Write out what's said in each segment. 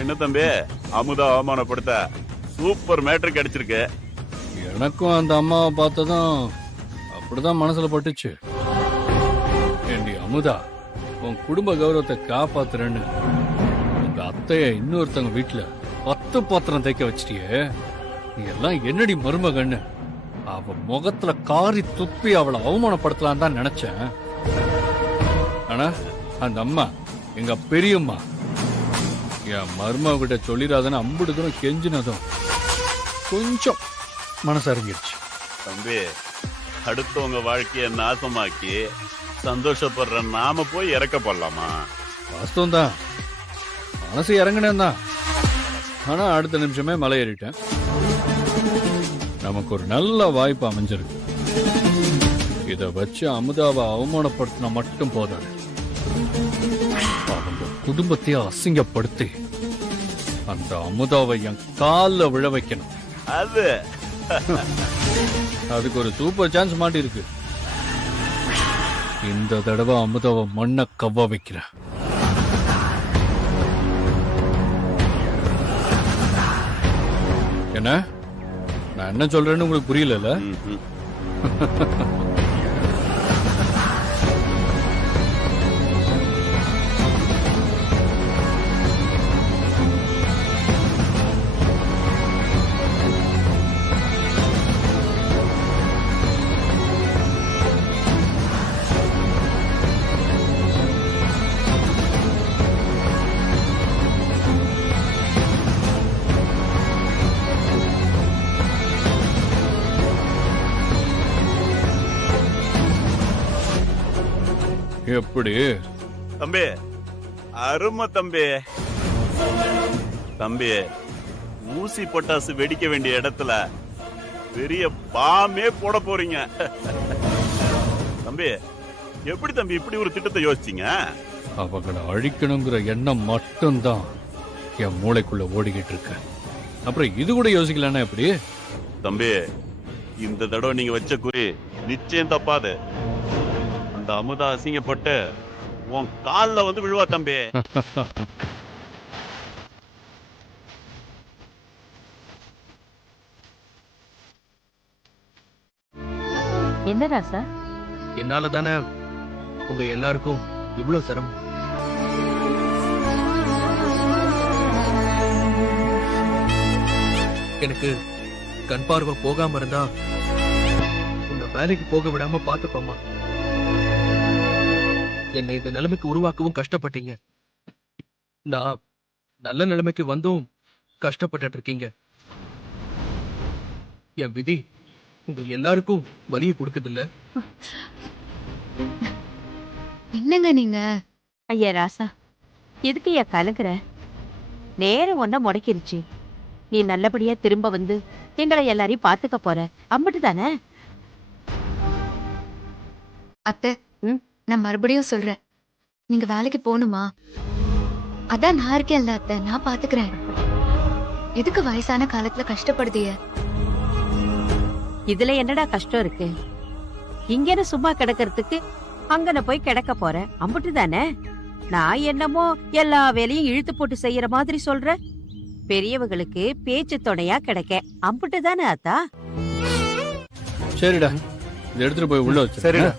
அப்புறம் என்ன தம்பி, அமுதா அவமானப்படுத்த சூப்பர் மேட்ரு கிடைச்சிருக்கு. எனக்கும் அந்த அம்மாவை பார்த்ததும் அப்படிதான் மனசுல பட்டுச்சு. ஏண்டி அமுதா, உன் குடும்ப கௌரவத்தை காப்பாத்துறேன்னு உங்க அத்தைய இன்னொருத்தவங்க வீட்டுல 10 பாத்திரம் தைக்க வச்சிட்டியே, நீ எல்லாம் என்னடி மருமகன்னு அவ முகத்துல காரி துப்பி அவளை அவமானப்படுத்தலாம் தான் நினைச்சேன். ஆனா அந்த அம்மா, எங்க பெரியம்மா, என் மருமக கிட்ட சொல்லிடாதன்னு அம்புடு தூரம் கெஞ்சினதும் கொஞ்சம் மனசறிஞ்சிருச்சு. தம்பி, அடுத்தவங்க வாழ்க்கைய நாசமாக்கி சந்தோஷப்படுற நாம போய் இறக்கப்படலாமா? வாஸ்தவம் தான், மனசு இறங்கினேன் தான். ஆனா அடுத்த நிமிஷமே மலை ஏறிட்டேன். நமக்கு ஒரு நல்ல வாய்ப்பு அமைஞ்சிருக்கு. இத வச்சு அமுதாவை அவமானப்படுத்தினா மட்டும் போதாது, அவங்க குடும்பத்தையே அசிங்கப்படுத்தி அந்த அமுதாவை என் கால்ல விழ வைக்கணும். அதுக்கு ஒரு சூப்பர் சான்ஸ் மாட்டி இருக்கு. இந்த தடவை அமுதாவை மண்ணை கவ்வ வைக்கிறேன். என்ன நான் என்ன சொல்றேன்னு உங்களுக்கு புரியல? எப்படி தம்பி? அருமை தம்பி. தம்பி, ஊசி பட்டாசு வெடிக்க வேண்டிய இடத்துல பெரிய பாமே போட போறீங்க. தம்பி, எப்படி தம்பி இப்படி ஒரு திட்டத்தை யோசிச்சீங்க? அவங்களை அழிக்கணுங்கிற எண்ணம் மட்டும்தான் என் மூளைக்குள்ள ஓடிக்கிட்டு இருக்கு. அப்புறம் இது கூட யோசிக்கலன்னா எப்படி? தம்பி, இந்த தடவை நீங்க வச்ச குறி நிச்சயம் தப்பாது. அந்த அமுதா அசிங்கப்பட்டு உன் கால்ல வந்து விழுவா தம்பி. என்ன ராசா? என்னால தானே உங்க எல்லாருக்கும் இவ்வளவு சிரமம். எனக்கு கண் பார்வை போகாம இருந்தா உங்க வேலைக்கு போக விடாம பாத்துப்போமா. என்னை இந்த நிலைமைக்கு உருவாக்கவும் கஷ்டப்பட்டீங்க. நான் நல்ல நிலைமைக்கு வந்தும் கஷ்டப்பட்டு இருக்கீங்க. என் விதி உங்க எல்லாருக்கும் வலியை கொடுக்குதில்ல. என்னங்க நீங்க? ஐயா ராசா, எதுக்கு ஐயா கலங்குற? நேரம் ஒன்ன முடக்கிருச்சு. நீ நல்லபடியா திரும்ப வந்து எங்களை எல்லாரையும் பாத்துக்க போற, அம்பிட்டு தானே? அத்தை, நான் மறுபடியும் சொல்றேன், நீங்க வேலைக்கு போகணுமா? அதான் நான் இருக்கேன்ல அத்தை, நான் பாத்துக்கிறேன். எதுக்கு வயசான காலத்துல கஷ்டப்படுதிய? இதுல என்னடா கஷ்டம் இருக்கு? இங்கன சும்மா கிடக்கிறதுக்கு அங்கன போய் கிடக்க போற, அம்பிட்டு தானே? நான் என்னமோ எல்லா வேலையும் இழுத்து போட்டு செய்யற மாதிரி சொல்ற. பெரியவங்களுக்கு பேச்சு துணையா கிடைக்க, அம்பிட்டு தானே அத்தா? சரிடா, இதை எடுத்துட்டு போய் உள்ள வச்சு. சரிடா.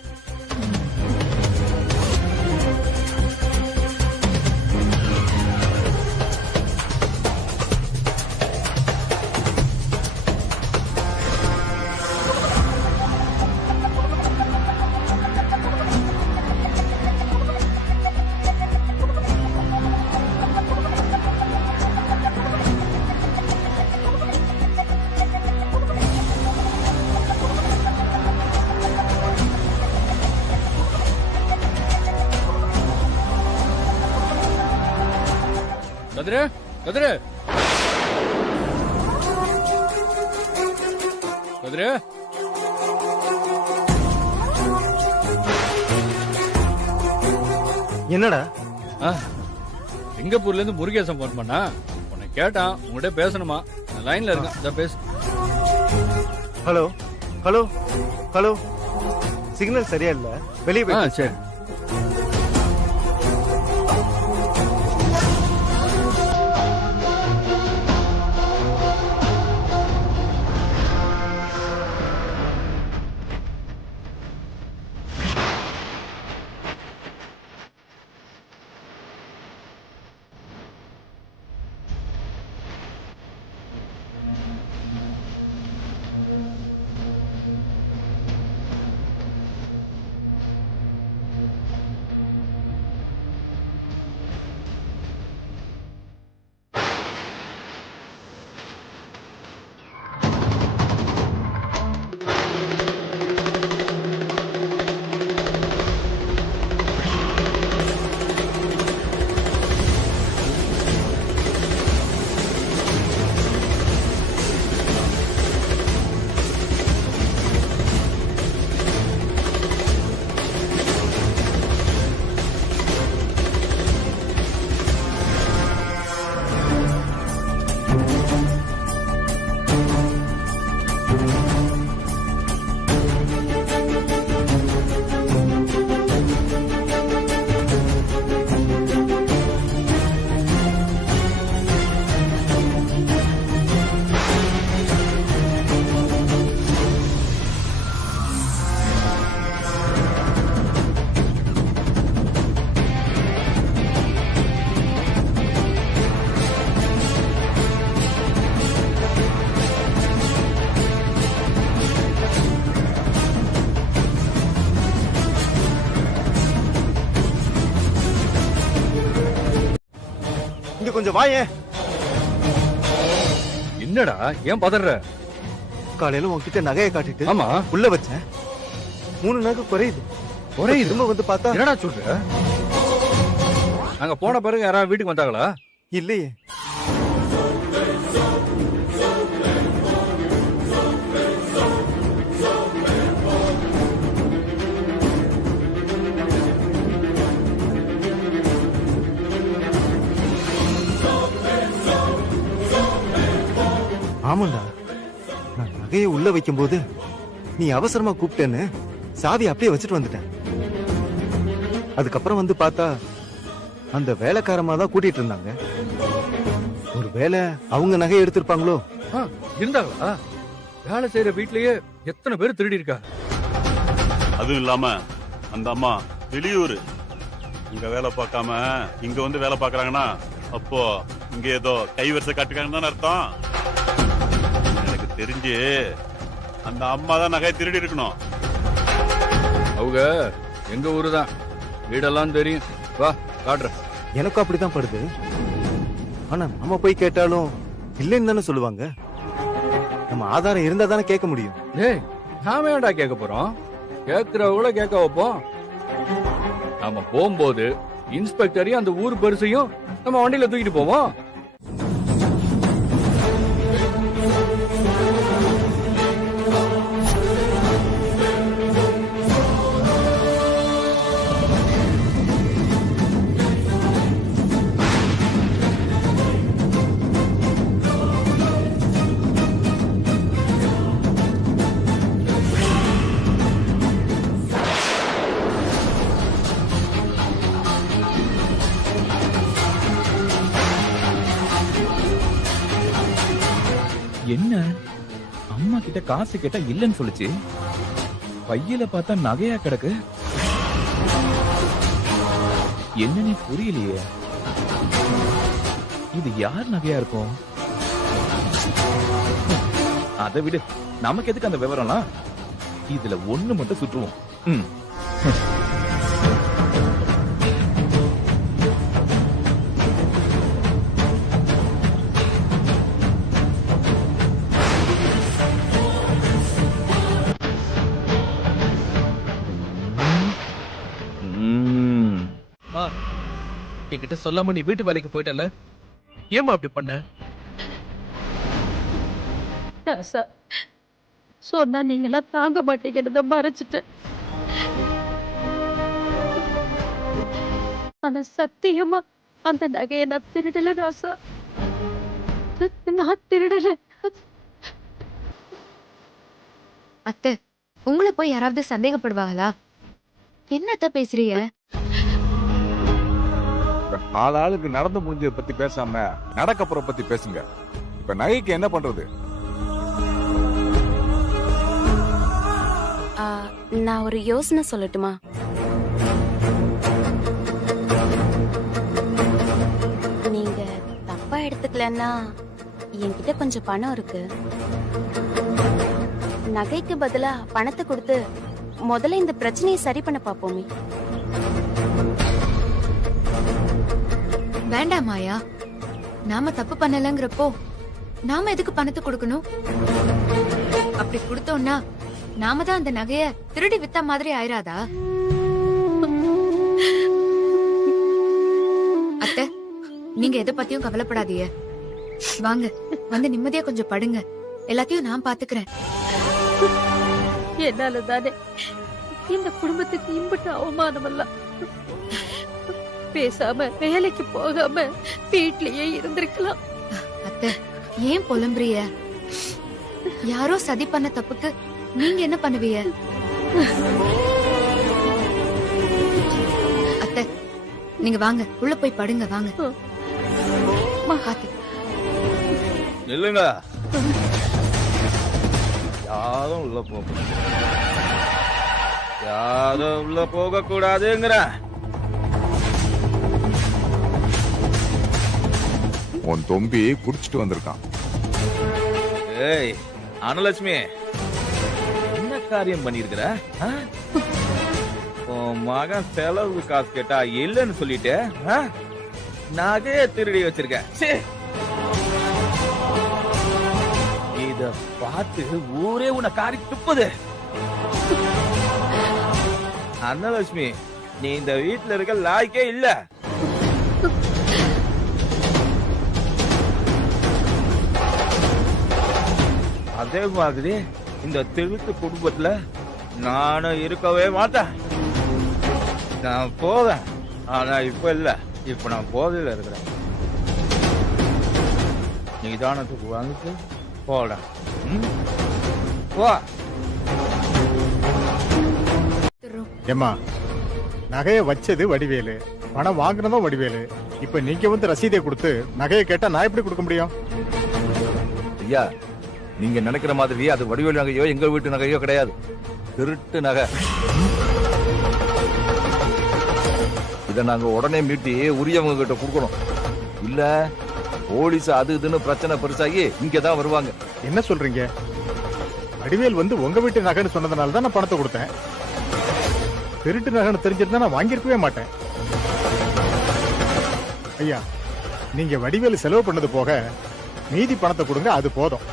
கதிரே, கதிரே, கதிரே. என்னடா? சிங்கப்பூர்ல இருந்து முருகேசன் போன் பண்ணா, உன்னை கேட்டான், உங்ககிட்ட பேசணுமா? லைன்ல இருக்கான், இத பேசு. ஹலோ ஹலோ ஹலோ, சிக்னல் சரியா இல்ல, வெளியே போய். சரி. இங்க கொஞ்சம் வாயேன். என்னடா ஏன் பதற? காலையில உன்கிட்ட நகையை காட்டிட்டு ஆமா உள்ள வச்சேன். 3 நகை குறையுது. குறையுது. திரும்ப வந்து பார்த்தா என்னடா சொல்ற? அங்க போன பிறகு யாராவது வீட்டுக்கு வந்தாங்களா? இல்லையே. ஆமாண்டா, நான் நகையை உள்ள வைக்கும் போது நீ அவசரமா கூப்பிட்டேன்னு சாவி அப்படியே வச்சுட்டு வந்துட்டேன். அதுக்கப்புறம் வந்து பார்த்தா அந்த வேலைக்காரமா தான் கூட்டிட்டு இருந்தாங்க. ஒரு வேலை அவங்க நகையை எடுத்திருப்பாங்களோ. இருந்தாங்களா? வேலை செய்யற வீட்லயே எத்தனை பேர் திருடி இருக்கா? அதுவும் இல்லாம அந்த அம்மா வெளியூர், இங்க வேலை பார்க்காம இங்க வந்து வேலை பார்க்கறாங்கன்னா அப்போ இங்க ஏதோ கைவரிசை காட்டுக்காங்கன்னு தானே அர்த்தம். எனக்கு தெரிஞ்சு அந்த அம்மா தான் நகையை திருடி இருக்கணும். அவங்க எங்க ஊரு தான், வீடெல்லாம் தெரியும். வா காட்டுறேன். எனக்கும் அப்படிதான் படுது. ஆனா நம்ம போய் கேட்டாலும் இல்லைன்னு தானே சொல்லுவாங்க. நம்ம ஆதாரம் இருந்தா தானே கேட்க முடியும். ஏய், நாம ஏன்டா கேட்க போறோம்? கேட்கிறவங்கள கேட்க வைப்போம். நாம போகும்போது இன்ஸ்பெக்டரையும் அந்த ஊர் பெருசையும் நம்ம வண்டியில தூக்கிட்டு போவோம். என்ன அம்மா கிட்ட காசு கேட்டா இல்லன்னு சொல்லுச்சு. பையில பார்த்தா நகையா கிடக்கு. என்னன்னு புரியலையே. இது யார் நகையா இருக்கும்? அதை விடு, நமக்கு எதுக்கு அந்த விவரம்லாம்? இதுல ஒண்ணு மட்டும் சுற்றுவோம். என்கிட்ட சொல்லாம நீ வீட்டு வேலைக்கு போயிட்டல, ஏமா அப்படி பண்ண? சொன்னா நீங்களா தாங்க மாட்டீங்கிறத மறைச்சிட்டேன். ஆனா சத்தியமா அந்த நகையை நான் திருடல ராசா. நான் திருடல. அத்தை, உங்களை போய் யாராவது சந்தேகப்படுவாங்களா? என்னத்த பேசுறீங்க? ஆளாளுக்கு நடந்து முடிஞ்சதை பத்தி பேசாம நடக்கப்புற பத்தி பேசுங்க. இப்ப நகைக்கு என்ன பண்றது? நான் ஒரு யோசனை சொல்லட்டுமா? நீங்க தப்பா எடுத்துக்கலன்னா என்கிட்ட கொஞ்சம் பணம் இருக்கு. நகைக்கு பதிலா பணத்தை கொடுத்து முதல்ல இந்த பிரச்சனையை சரி பண்ண பாப்போமே. வேண்டாம் மாயா, நாம தப்பு பண்ணலங்கிறப்போ நாம எதுக்கு பணத்தை கொடுக்கணும்? அப்படி கொடுத்தோம்னா நாம தான் அந்த நகைய திருடி வித்த மாதிரி ஆயிராதா? அத்தை, நீங்க எதை பத்தியும் கவலைப்படாதீங்க. வாங்க, வந்து நிம்மதியா கொஞ்சம் படுங்க. எல்லாத்தையும் நான் பாத்துக்கிறேன். என்னால தானே இந்த குடும்பத்துக்கு இம்புட்டு அவமானம் எல்லாம். பேசாம வேலைக்கு போகாம வீட்லயே இருந்திருக்கலாம். அத்தை, ஏன் புலம்புறிய? யாரோ சதி பண்ண தப்புக்கு நீங்க என்ன பண்ணுவீங்க? அத்தை, நீங்க வாங்க, உள்ள போய் படுங்க. வாங்க. இல்லங்க, யாரும் உள்ள போக, யாரும் உள்ள போக கூடாதுங்கிற. உன் தொம்பி குடிச்சிட்டு வந்திருக்கான். ஏய் அனலட்சுமி, என்ன காரியம் பண்ணிருக்கிற? உன் மகன் செலவு காசு கேட்டா இல்லன்னு சொல்லிட்டு நகைய திருடி வச்சிருக்க. ச்சே. இத பார்த்து ஊரே உன்னை காரி துப்புது. அன்னலட்சுமி, நீ இந்த வீட்டுல இருக்க லாய்க்கே இல்ல. அதே மாதிரி இந்த திருட்டு குடும்பத்துல நானும் இருக்கவே மாட்டேன். நான் போவேன், ஆனா இப்ப இல்ல. இப்ப நான் போதையில இருக்கிறேன். நிதானத்துக்கு வந்துட்டு போட. போ. ஏம்மா, நகைய வச்சது வடிவேலு, பணம் வாங்கினதும் வடிவேலு. இப்ப நீங்க வந்து ரசீதை கொடுத்து நகையை கேட்டா நான் எப்படி கொடுக்க முடியும்? ஐயா, நீங்க நினைக்கிற மாதிரி அது வடிவேலு நகையோ எங்க வீட்டு நகையோ கிடையாது. திருட்டு நகை. இத நாங்க உடனே மீட்டி உரியவங்க கிட்ட கொடுக்கணும். இல்ல போலீஸ் அது இதுன்னு பிரச்சனை பெருசாகி இங்கதான் வருவாங்க. என்ன சொல்றீங்க? வடிவேல் வந்து உங்க வீட்டு நகைன்னு சொன்னதுனால தான் நான் பணத்தை கொடுத்தேன். திருட்டு நகைன்னு தெரிஞ்சிருந்தா நான் வாங்கியிருக்கவே மாட்டேன். ஐயா, நீங்க வடிவேல் செலவு பண்ணது போக மீதி பணத்தை கொடுங்க, அது போதும்.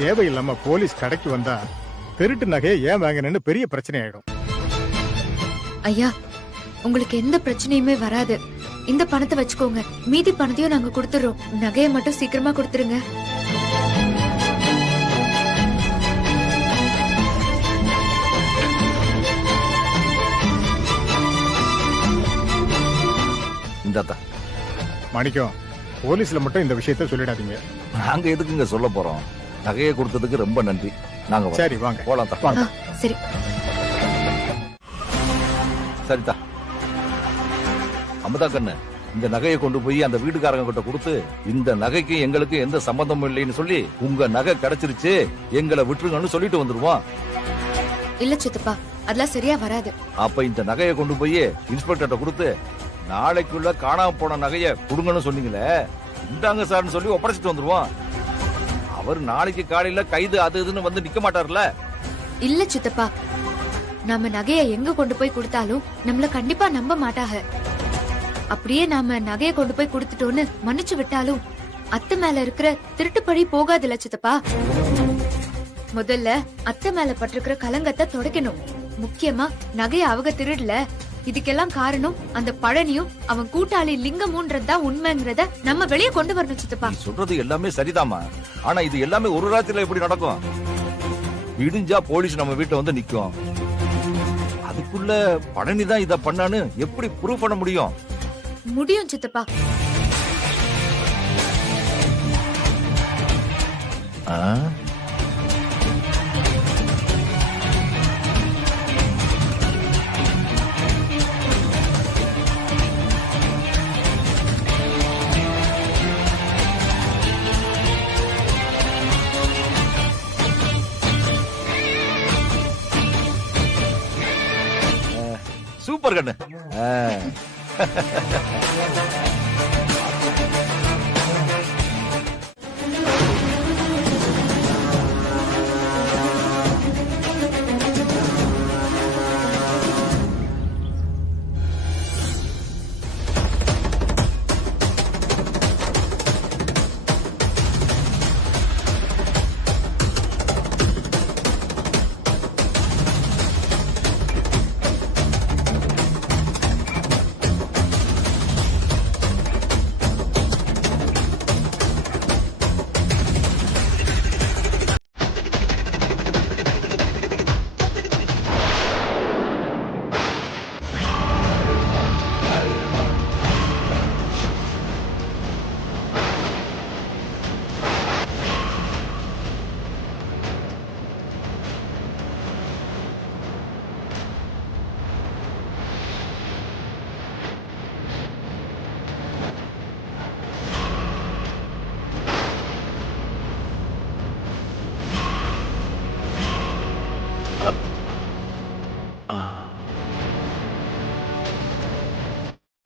தேவையில்லாம போலீஸ் கடைக்கு வந்தா திருட்டு நகையை ஏன் வாங்கினேன்னு பெரிய பிரச்சனை ஆயிடும். ஐயா, உங்களுக்கு எந்த பிரச்சனையுமே வராது. இந்த பணத்தை வச்சுக்கோங்க, மீதி பணத்தையும் நாங்க கொடுத்துறோம். நகையை மட்டும் சீக்கிரமா கொடுத்துருங்க. மாணிக்கம், போலீஸ்ல மட்டும் இந்த விஷயத்த சொல்லிடாதீங்க. நாங்க எதுக்குங்க சொல்ல போறோம்? நகையை கொடுத்ததுக்கு ரொம்ப நன்றி. நாங்க சரி, வாங்க போலாம். வாங்க. சரி சரிதா. அமுதா கண்ணு, இந்த நகையை கொண்டு போய் அந்த வீட்டுக்காரங்க கிட்ட கொடுத்து, இந்த நகைக்கு எங்களுக்கு எந்த சம்பந்தமும் இல்லைன்னு சொல்லி, உங்க நகை கிடைச்சிருச்சு, எங்களை விட்டுருங்கன்னு சொல்லிட்டு வந்துருவோம். இல்ல சித்தப்பா, அதெல்லாம் சரியா வராது. அப்ப இந்த நகையை கொண்டு போய் இன்ஸ்பெக்டர்கிட்ட கொடுத்து, நாளைக்குள்ள காணாம போன நகைய கொடுங்கன்னு சொன்னீங்களே, இந்தாங்க சார்னு சொல்லி ஒப்படைச்சிட்டு வந்துருவோம். அவர் நாளைக்கு காலையில கைது அது இதுன்னு வந்து நிக்க மாட்டார்ல. இல்ல சித்தப்பா, நாம நகைய எங்க கொண்டு போய் கொடுத்தாலும் நம்மள கண்டிப்பா நம்ப மாட்டாங்க. அப்படியே நாம நகைய கொண்டு போய் கொடுத்துட்டோன்னு மன்னிச்சு விட்டாலும் அத்தை மேல இருக்கிற திருட்டு பழி போகாதுல்ல சித்தப்பா. முதல்ல அத்தை மேல பட்டிருக்கிற கலங்கத்தை துடைக்கணும். முக்கியமா நகைய அவங்க திருடல, இதுக்கெல்லாம் காரணம் அந்த பழனியும் அவன் கூட்டாளி லிங்கமுன்றதுதான் உண்மைங்கிறத நம்ம வெளியே கொண்டு வரணும் சித்தப்பா. நீ சொல்றது எல்லாமே சரிதாமா, ஆனா இது எல்லாமே ஒரு ராத்திரில எப்படி நடக்கும்? விடிஞ்சா போலீஸ் நம்ம வீட்டை வந்து நிக்கும். அதுக்குள்ள பழனி தான் இத பண்ணான்னு எப்படி ப்ரூவ் பண்ண முடியும்? முடியும் சித்தப்பா. சூப்பர் கண்ணு.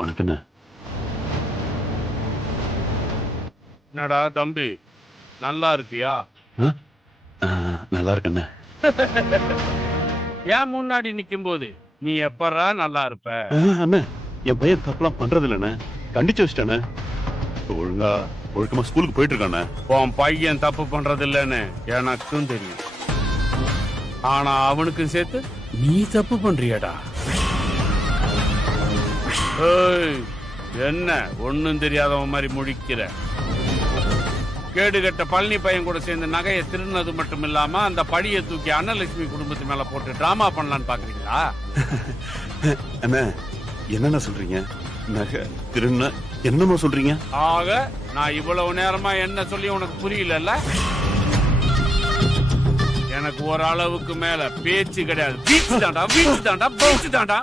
வணக்கண்ணே. என்னடா தம்பி, நல்லா இருக்கியா? நல்லா இருக்கண்ணே. ஏன் முன்னாடி நிக்கும் போது நீ எப்பறா நல்லா இருப்ப? அண்ணே, என் பையன் தப்புலாம் பண்றது இல்லைண்ணே, கண்டிச்சு வச்சிட்டானே. ஒழுக்கமா ஸ்கூலுக்கு போயிட்டு இருக்கானே. உன் பையன் தப்பு பண்றது இல்லைன்னு எனக்கும் தெரியும். ஆனா அவனுக்கும் சேர்த்து நீ தப்பு பண்றியாடா? ஏய், என்ன ஒண்ணும் தெரியாதவன் மாதிரி முழிக்கிற? கேடுகட்ட பழனி பையன் கூட சேர்ந்து நகையை திருநது மட்டும் இல்லாம அந்த பழியை தூக்கி அன்னலட்சுமி குடும்பத்து மேல போட்டு டிராமா பண்ணலான்னு பாக்குறீங்களா? அண்ணா என்னென்ன சொல்றீங்க? நகை திருந என்னமா சொல்றீங்க? ஆக நான் இவ்வளவு நேரமா என்ன சொல்லி உனக்கு புரியல? எனக்கு ஒரு அளவுக்கு மேல பேச்சு கிடையாது. பீச்சு தாண்டா, பீச்சு தாண்டா, பீச்சு தாண்டா.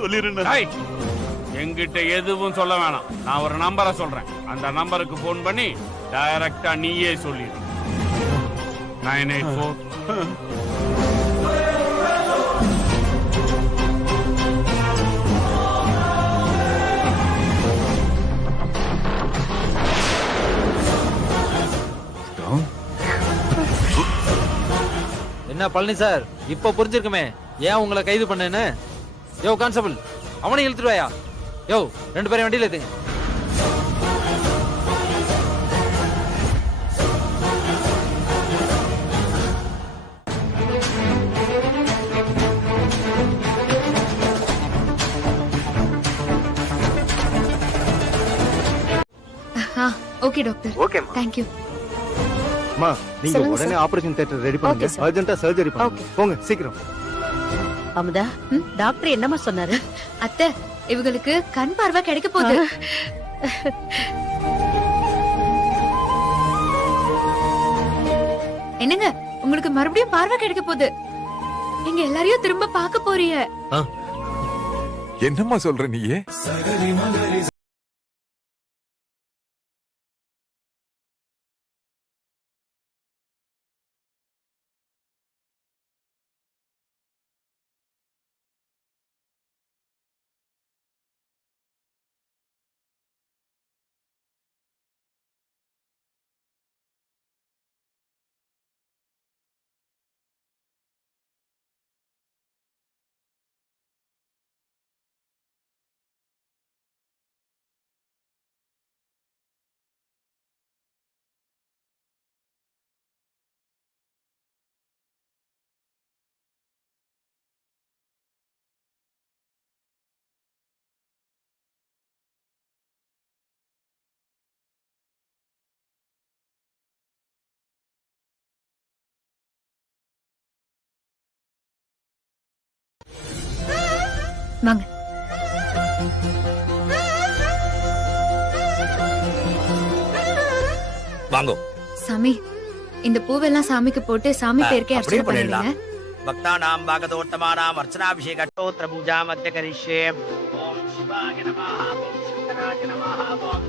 சொல்லிருந்தேன். என்கிட்ட எதுவும் சொல்ல வேணாம். நான் ஒரு நம்பரை சொல்றேன். அந்த நம்பருக்கு போன் பண்ணி டைரக்டா நீயே சொல்லிடு. 984 என்ன பழனி சார், இப்ப புரிஞ்சிருக்குமே ஏன் உங்களை கைது பண்ணேன்னு. யோ கான்ஸ்டபிள், அவனை இழுத்துட்டு வாயா. யோ 2 பேரும் வண்டியில ஏத்துங்க. Okay doctor. Okay thank you. அம்மா நீங்க சொல்லுங்க உடனே சார். ஆபரேஷன் தியேட்டர் ரெடி பண்ணுங்க. Okay sir. அர்ஜென்ட்டா சர்ஜரி பண்ணுங்க. போங்க சீக்கிரம். அமுதா, டாக்டர் என்னமா சொன்னாரு? அத்தை, இவங்களுக்கு கண் பார்வை கிடைக்க போகுது. என்னங்க, உங்களுக்கு மறுபடியும் பார்வை கிடைக்க போகுது. நீங்க எல்லாரையும் திரும்ப பார்க்க போறீங்க. என்னம்மா சொல்ற நீயே? வாங்க. வாங்கோ. சாமி, இந்த பூவெல்லாம் சாமிக்கு போட்டு சாமி பேருக்கே அர்ச்சனை பண்ணிடுங்க. பக்தானாம் பாகதோத்தமானாம் அர்ச்சனாபிஷேக அஷ்டோத்திர பூஜா மத்திய கரிஷ்யே. ஓம் சிவாய நமஹ, ஓம் சங்கராய நமஹ, ஓம்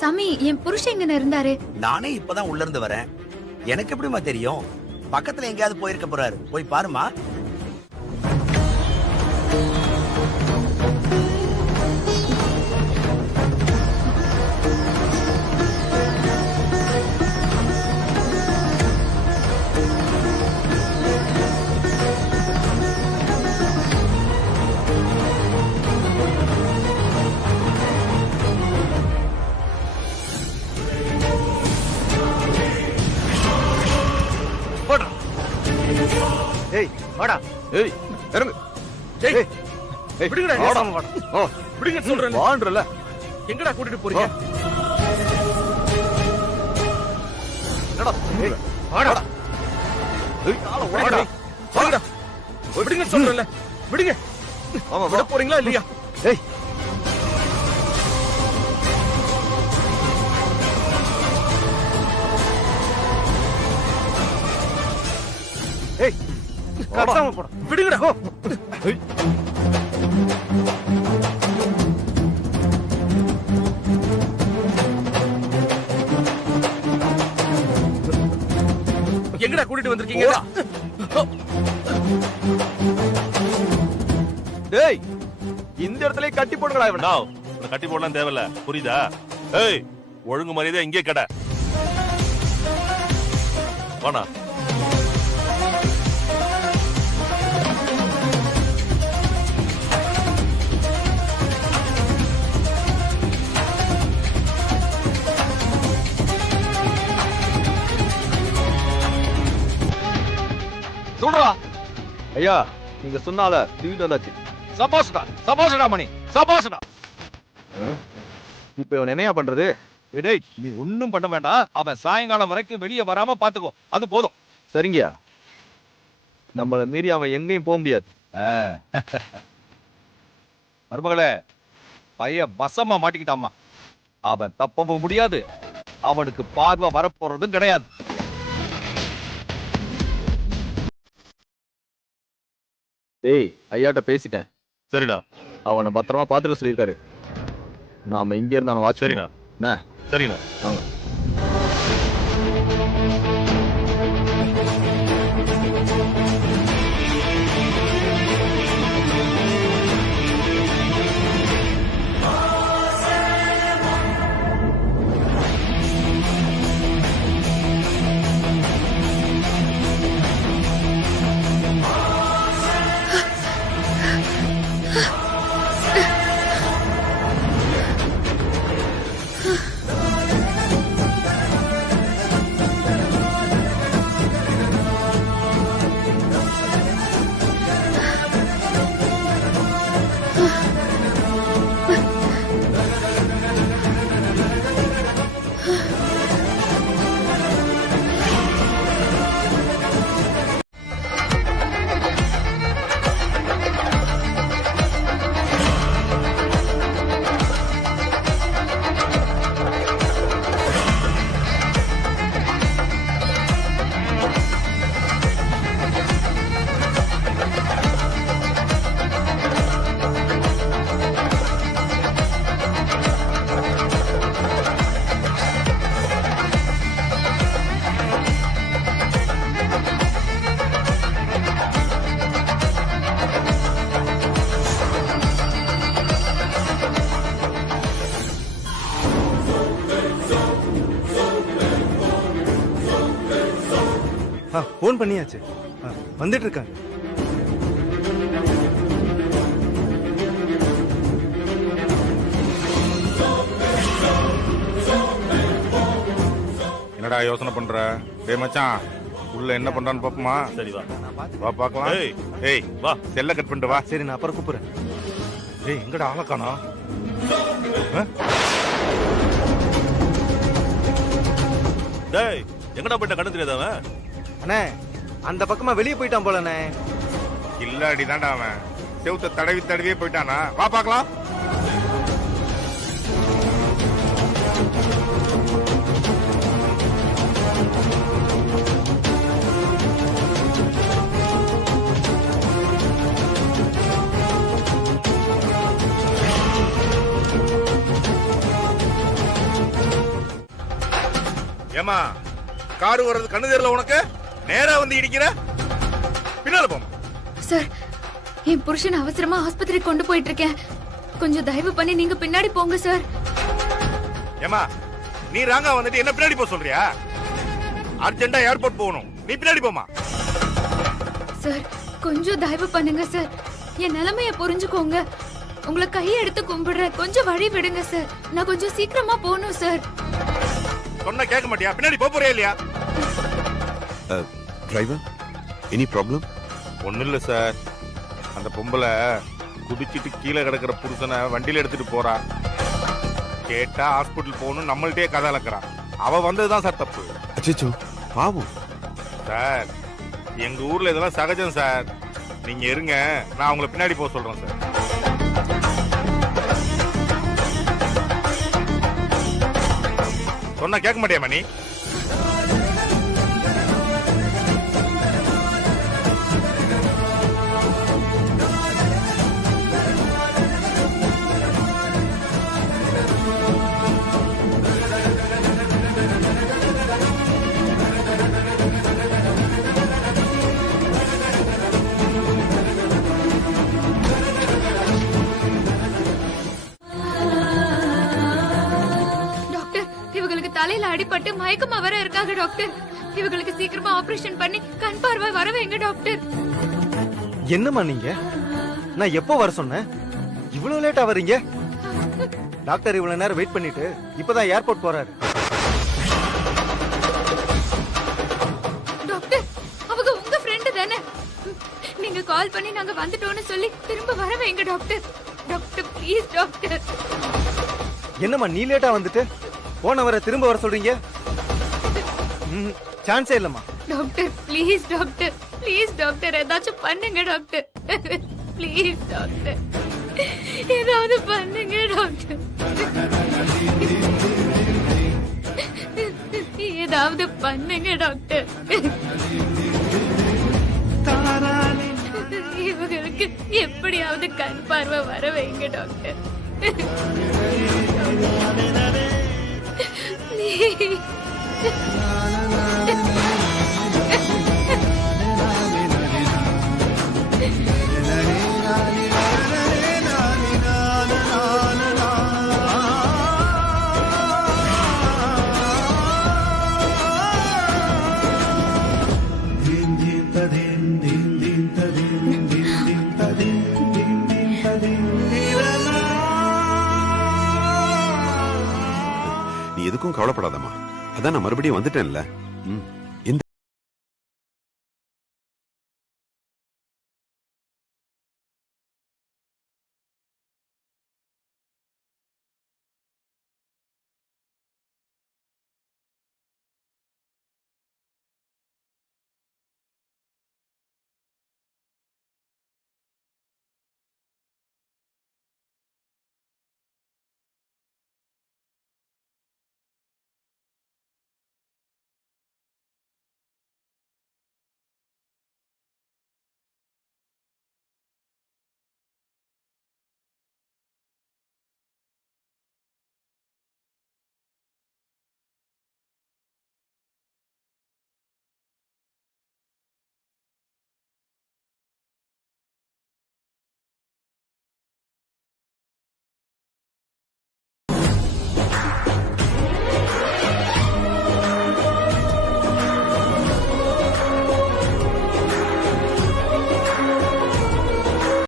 சாமி, என் புருஷன் எங்க இருந்தாரு? நானே இப்பதான் உள்ள இருந்து வரேன். எனக்கு எப்படிமா தெரியும்? பக்கத்துல எங்கேயாவது போயிருக்க போறாரு. போய் பாருமா. ஏய் வாடா. ஏய் இறங்கு. ஏய் விடுங்கடா. வாடா. வாடா. விடுங்க சொல்றேன். வான்றல. எங்கடா கூட்டிட்டு போறீங்க? என்னடா? ஏய் வாடா. ஏய் வாடா. வாடா. விடுங்க சொல்றேன்ல. விடுங்க. ஆமா விட போறீங்களா இல்லையா? ஏய் ஏய் கட்டாம போடா. விடுங்கடா. ஏய் எங்கடா கூட்டிட்டு வந்திருக்கீங்க? டேய் இந்த இடத்துல கட்டி போடுங்கடா இவனை. கட்டி போடலாம் தேவையில்ல, புரியுதா? ஏய் ஒழுங்கு மரியாதை இங்கே கடை வாணா. சொல்றா. ஐயா நீங்க சொன்னால தூக்கிட்டு வந்தாச்சு. சபாஷடா சபாஷடா மணி சபாஷடா. இப்ப இவன் என்னையா பண்றது? டேய் நீ ஒண்ணும் பண்ண வேண்டாம். அவன் சாயங்காலம் வரைக்கும் வெளியே வராம பாத்துக்கோ, அது போதும். சரிங்கயா. நம்மள மீறி அவன் எங்கேயும் போக முடியாது. மருமகளே பையன் பசமா மாட்டிக்கிட்டாமா. அவன் தப்பவும் முடியாது, அவனுக்கு பார்வை வரப்போறதும் கிடையாது. டேய் ஐயாட்ட பேசிட்டேன். சரிடா. அவனை பத்திரமா பாத்துக்க சொல்லியிருக்காரு. நாம இங்க இருந்து அவனை வாட்ச். சரிண்ணா. சரிண்ணா. வாங்க. போன் பண்ணியாச்சு, வந்துட்டு இருக்காங்க. என்னடா யோசனை பண்ற? டேய் மச்சான் உள்ள என்ன பண்றான்னு பாப்போமா? சரி வா. வா பாக்கலாம். ஏய் வா செல்ல கட் பண்ணிட்டு வா. சரி நான் அப்புறம் கூப்பிடுறேன். ஏய் எங்கடா ஆள காணோம்? டேய் எங்கடா போயிட்ட? கண்ணு தெரியாதவன்? அண்ணே அந்த பக்கமா வெளியே போயிட்டான் போலண்ணே. இல்லாடி தான்டா அவன் செவுத்த தடவி தடவியே போயிட்டானா? வா பாக்கலாம். ஏமா காரு வர்றது கண்ணு தெரியல உனக்கு? நேரா வந்து இடிக்கிற, பின்னால போமா. சார் என் புருஷன் அவசரமா ஆஸ்பத்திரி கொண்டு போயிட்டு இருக்கேன், கொஞ்சம் தயவு பண்ணி நீங்க பின்னாடி போங்க சார். ஏமா நீ ராங்கா வந்துட்டு என்ன பின்னாடி போக சொல்றியா? அர்ஜென்டா ஏர்போர்ட் போகணும், நீ பின்னாடி போமா. சார் கொஞ்சம் தயவு பண்ணுங்க சார், என் நிலைமைய புரிஞ்சுக்கோங்க. உங்களை கையை எடுத்து கும்பிடுறேன், கொஞ்சம் வழி விடுங்க சார். நான் கொஞ்சம் சீக்கிரமா போகணும் சார். சொன்ன கேட்க மாட்டியா? பின்னாடி போறியா இல்லையா? Driver any problem? ஒண்ணும் இல்ல சார், அந்த பொம்பளை குடிச்சிட்டு கீழே கிடக்குற புருஷனை வண்டியில எடுத்துட்டு போறா. கேட்டா ஹாஸ்பிட்டல் போகணும் நம்மள்ட்டே கதை அளக்குறான். அவ வந்ததுதான் சார் தப்பு. அச்சோ பாவம் சார், எங்க ஊர்ல இதெல்லாம் சகஜம் சார். நீங்க இருங்க, நான் உங்களை பின்னாடி போக சொல்றேன் சார். சொன்னா கேட்க மாட்டியா மணி? தலையில அடிபட்டு மயக்கமா வர இருக்காங்க டாக்டர். இவங்களுக்கு சீக்கிரமா ஆபரேஷன் பண்ணி கண் பார்வை வர வைங்க டாக்டர். என்னம்மா நீங்க? நான் எப்போ வர சொன்னேன்? இவ்வளவு லேட்டா வரீங்க? டாக்டர் இவ்வளவு நேரம் வெயிட் பண்ணிட்டு இப்பதான் ஏர்போர்ட் போறாரு. டாக்டர், அவங்க உங்க ஃப்ரெண்ட் தானே? நீங்க கால் பண்ணி நாங்க வந்துட்டோம்னு சொல்லி திரும்ப வர வைங்க டாக்டர். Doctor please doctor. என்னம்மா நீ லேட்டா வந்துட்டு போனவரை திரும்ப வர சொல்றீங்க? சான்ஸே இல்லம்மா. Doctor please doctor, please doctor, ஏதாச்சும் பண்ணுங்க டாக்டர். ப்ளீஸ் டாக்டர், ஏதாவது பண்ணுங்க டாக்டர். ஏதாவது பண்ணுங்க டாக்டர். இவங்களுக்கு எப்படியாவது கண் பார்வை வர வைங்க டாக்டர். நீ எதுக்கும் கவலைப்படாதம்மா. அதான் நான் மறுபடியும் வந்துட்டேன்ல.